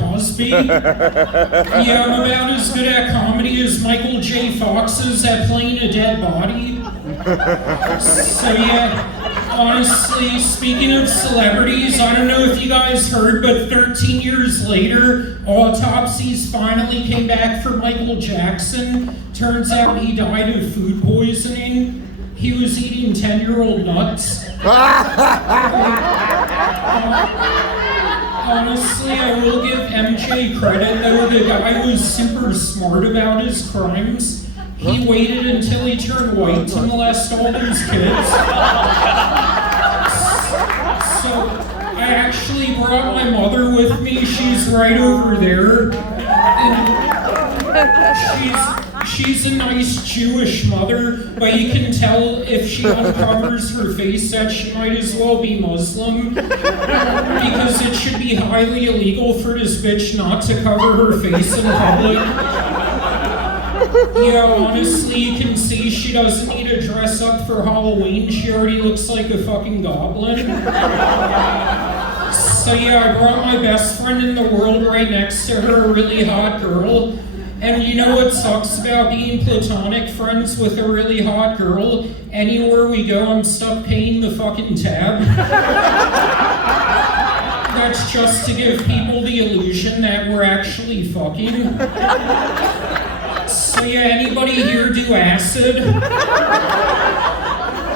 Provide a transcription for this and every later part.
Cosby. Yeah, I'm about as good at comedy as Michael J. Fox is at playing a dead body. So yeah, honestly, speaking of celebrities, I don't know if you guys heard, but 13 years later, autopsies finally came back for Michael Jackson. Turns out he died of food poisoning. He was eating 10-year-old nuts. Honestly, I will give MJ credit, though the guy was super smart about his crimes. He waited until he turned white to molest all these kids. So, I actually brought my mother with me. She's right over there. And she's a nice Jewish mother, but you can tell if she uncovers her face that she might as well be Muslim, because it should be highly illegal for this bitch not to cover her face in public. Yeah, honestly, you can see she doesn't need to dress up for Halloween. She already looks like a fucking goblin. So yeah, I brought my best friend in the world right next to her, a really hot girl. And you know what sucks about being platonic friends with a really hot girl? Anywhere we go, I'm stuck paying the fucking tab. That's just to give people the illusion that we're actually fucking. So yeah, anybody here do acid?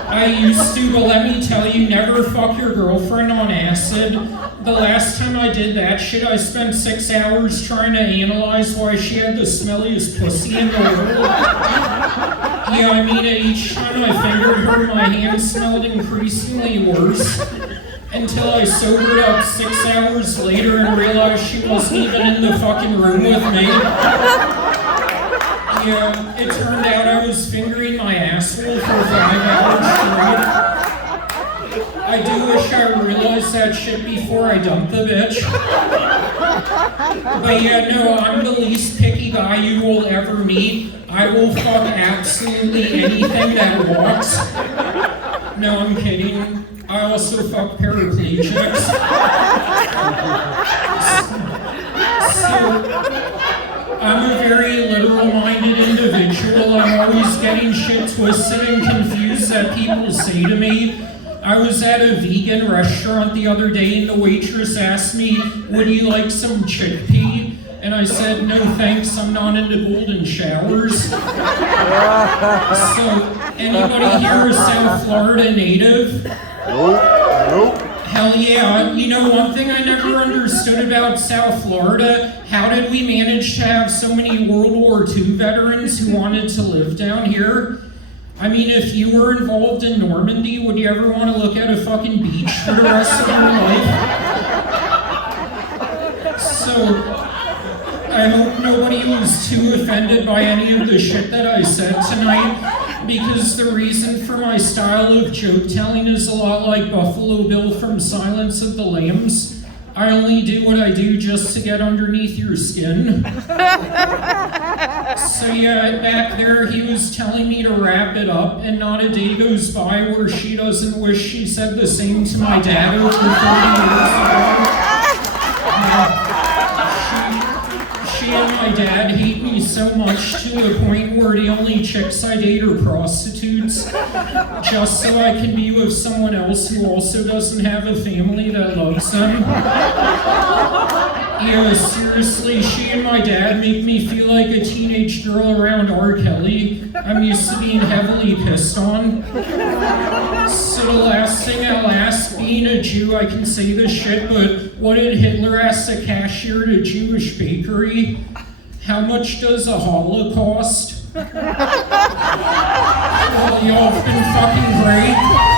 I used to, but let me tell you, never fuck your girlfriend on acid. The last time I did that shit, I spent 6 hours trying to analyze why she had the smelliest pussy in the world. Yeah, I mean, each time I fingered her, my hand smelled increasingly worse, until I sobered up 6 hours later and realized she wasn't even in the fucking room with me. Yeah, it turned out I was fingering my asshole for 5 hours straight. I do wish I realized that shit before I dumped the bitch. But yeah, no, I'm the least picky guy you will ever meet. I will fuck absolutely anything that walks. No, I'm kidding. I also fuck paraplegics. I'm a very literal-minded individual. I'm always getting shit twisted and confused that people say to me. I was at a vegan restaurant the other day and the waitress asked me, would you like some chickpea? And I said, no thanks, I'm not into golden showers. So, anybody here is South Florida native? Nope. Hell yeah. You know, one thing I never understood about South Florida, how did we manage to have so many World War II veterans who wanted to live down here? I mean, if you were involved in Normandy, would you ever want to look at a fucking beach for the rest of your life? So, I hope nobody was too offended by any of the shit that I said tonight, because the reason for my style of joke telling is a lot like Buffalo Bill from Silence of the Lambs. I only do what I do just to get underneath your skin. So yeah, back there he was telling me to wrap it up, and not a day goes by where she doesn't wish she said the same to my dad over 30 years ago. She and my dad hate me so much to the point where the only chicks I date are prostitutes, just so I can be with someone else who also doesn't have a family that loves them. Yeah, seriously, she and my dad make me feel like a teenage girl around R. Kelly. I'm used to being heavily pissed on. So the last thing I'll ask, being a Jew, I can say this shit, but what did Hitler ask the cashier at a Jewish bakery? How much does a Holocaust? Well, y'all have been fucking great.